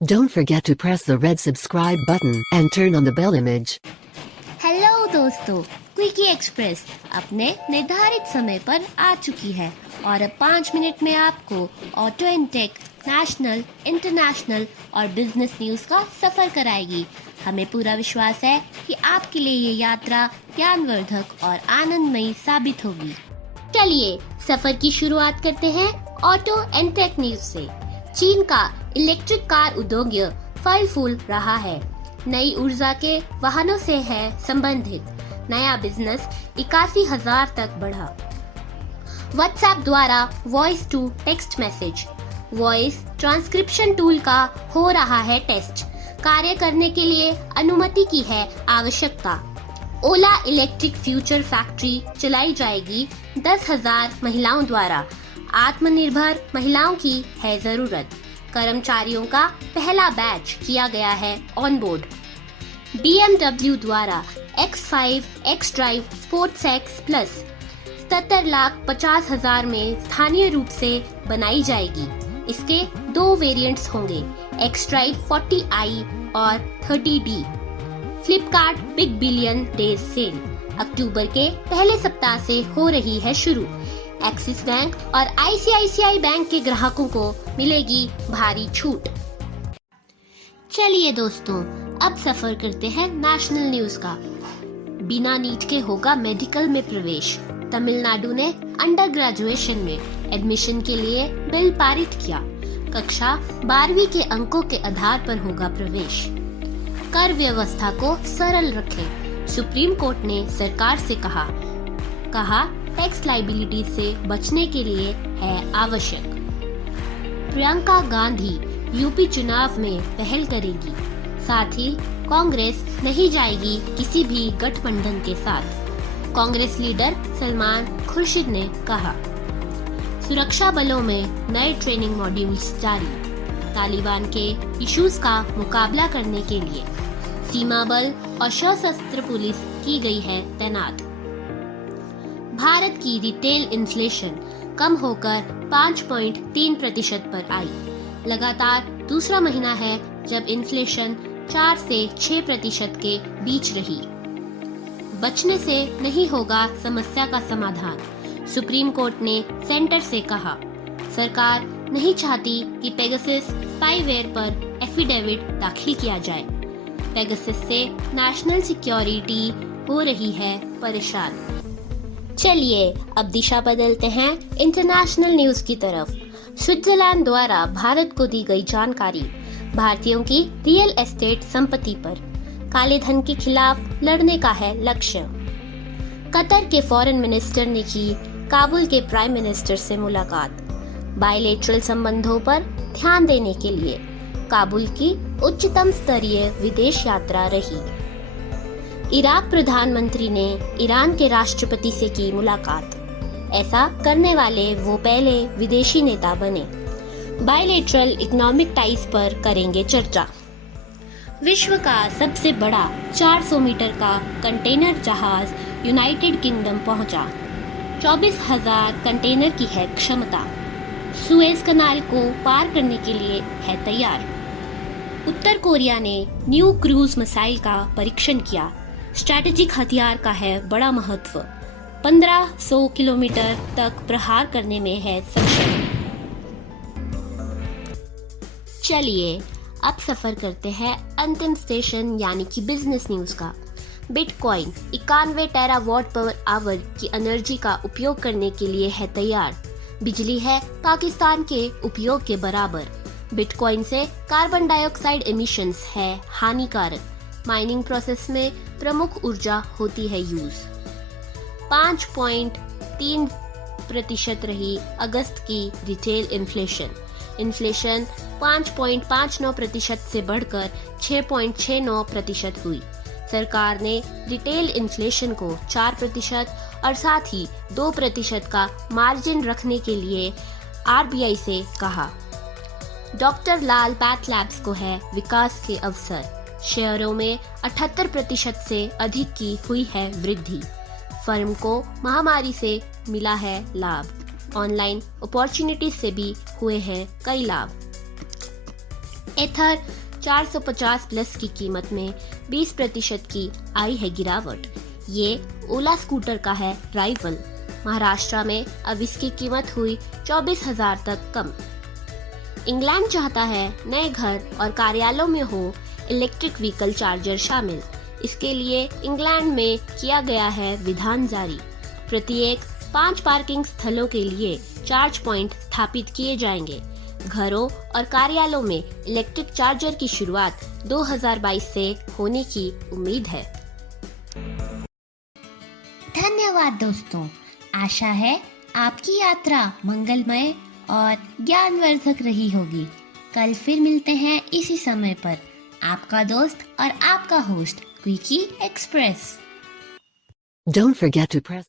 Don't forget to press the red subscribe button and turn on the bell image. Hello दोस्तों, quickie express अपने निर्धारित समय पर आ चुकी है और अब 5 मिनट में आपको auto and tech, national, international और बिजनेस न्यूज का सफर कराएगी। हमें पूरा विश्वास है कि आपके लिए ये यात्रा ज्ञानवर्धक और आनंदमयी साबित होगी। चलिए सफर की शुरुआत करते हैं ऑटो एंड टेक न्यूज से। चीन का इलेक्ट्रिक कार उद्योग फल फूल रहा है। नई ऊर्जा के वाहनों से है संबंधित नया बिजनेस 81,000 तक बढ़ा। व्हाट्सएप द्वारा voice to text message voice transcription tool का हो रहा है टेस्ट। कार्य करने के लिए अनुमति की है आवश्यकता। ओला इलेक्ट्रिक फ्यूचर फैक्ट्री चलाई जाएगी 10,000 महिलाओं द्वारा। आत्मनिर्भर महिलाओं की है जरूरत। कर्मचारियों का पहला बैच किया गया है ऑन बोर्ड। BMW द्वारा X5 X drive sports X plus 77,50,000 में स्थानीय रूप से बनाई जाएगी। इसके 2 वेरिएंट्स होंगे, X ड्राइव 40i और 30D। Flipkart big billion days sale अक्टूबर के पहले सप्ताह से हो रही है शुरू। एक्सिस बैंक और ICICI बैंक के ग्राहकों को मिलेगी भारी छूट। चलिए दोस्तों, अब सफर करते हैं नेशनल न्यूज का। बिना नीट के होगा मेडिकल में प्रवेश। तमिलनाडु ने अंडर ग्रेजुएशन में एडमिशन के लिए बिल पारित किया। कक्षा 12वीं के अंकों के आधार पर होगा प्रवेश। कर व्यवस्था को सरल रखें, सुप्रीम कोर्ट ने सरकार से कहा टैक्स लाइबिलिटी से बचने के लिए है आवश्यक। प्रियंका गांधी यूपी चुनाव में पहल करेगी। साथ ही कांग्रेस नहीं जाएगी किसी भी गठबंधन के साथ। कांग्रेस लीडर सलमान खुर्शीद ने कहा। सुरक्षा बलों में नए ट्रेनिंग मॉड्यूल्स जारी। तालिबान के इश्यूज का मुकाबला करने के लिए सीमा बल और सशस्त्र पुलिस की गई है तैनात। भारत की रिटेल इन्फ्लेशन कम होकर 5.3% पर आई। लगातार दूसरा महीना है जब इन्फ्लेशन 4 से 6% के बीच रही। बचने से नहीं होगा समस्या का समाधान, सुप्रीम कोर्ट ने सेंटर से कहा। सरकार नहीं चाहती कि पेगासस स्पाईवेयर पर एफिडेविट दाखिल किया जाए। पेगासस से नेशनल सिक्योरिटी हो रही है परेशान। चलिए अब दिशा बदलते हैं इंटरनेशनल न्यूज की तरफ। स्विट्जरलैंड द्वारा भारत को दी गई जानकारी। भारतीयों की रियल एस्टेट संपत्ति पर काले धन के खिलाफ लड़ने का है लक्ष्य। कतर के फॉरेन मिनिस्टर ने की काबुल के प्राइम मिनिस्टर से मुलाकात। बायलैटरल संबंधों पर ध्यान देने के लिए काबुल की उच्चतम स्तरीय विदेश यात्रा रही। इराक प्रधानमंत्री ने ईरान के राष्ट्रपति से की मुलाकात। ऐसा करने वाले वो पहले विदेशी नेता बने। बायलैटरल इकोनॉमिक टाइज पर करेंगे चर्चा। विश्व का सबसे बड़ा 400 मीटर का कंटेनर जहाज यूनाइटेड किंगडम पहुंचा। 24,000 कंटेनर की है क्षमता। सुएज कनाल को पार करने के लिए है तैयार। उत्तर कोरिया ने न्यू क्रूज मिसाइल का परीक्षण किया। स्ट्रैटेजिक हथियार का है बड़ा महत्व। 1500 किलोमीटर तक प्रहार करने में है सक्षम। चलिए अब सफर करते हैं अंतिम स्टेशन यानी कि बिजनेस न्यूज का। बिटकॉइन 91 टेरावाट पर आवर की एनर्जी का उपयोग करने के लिए है तैयार। बिजली है पाकिस्तान के उपयोग के बराबर। बिटकॉइन से कार्बन डाइऑक्साइड एमिशंस है हानिकारक। माइनिंग प्रोसेस में प्रमुख ऊर्जा होती है यूज। 5.3% रही अगस्त की रिटेल इन्फ्लेशन। इन्फ्लेशन 5.59% से बढ़कर 6.69% हुई। सरकार ने रिटेल इन्फ्लेशन को 4% और साथ ही 2% का मार्जिन रखने के लिए RBI से कहा। डॉक्टर लाल पैथलैब्स को है विकास के अवसर। शेयरों में 78% से अधिक की हुई है वृद्धि। फर्म को महामारी से मिला है लाभ। ऑनलाइन अपॉर्चुनिटीज से भी हुए हैं कई लाभ। एथर 450 प्लस की कीमत में 20% की आई है गिरावट। ये ओला स्कूटर का है राइवल। महाराष्ट्र में अब इसकी कीमत हुई 24,000 तक कम। इंग्लैंड चाहता है नए घर और कार्यालयों में हो इलेक्ट्रिक व्हीकल चार्जर शामिल। इसके लिए इंग्लैंड में किया गया है विधान जारी। प्रत्येक 5 पार्किंग स्थलों के लिए चार्ज पॉइंट स्थापित किए जाएंगे। घरों और कार्यालयों में इलेक्ट्रिक चार्जर की शुरुआत 2022 से होने की उम्मीद है। धन्यवाद दोस्तों। आशा है आपकी यात्रा मंगलमय और ज्ञानवर्धक रही होगी। कल फिर मिलते हैं इसी समय पर। आपका दोस्त और आपका host quickie express. Don't forget to press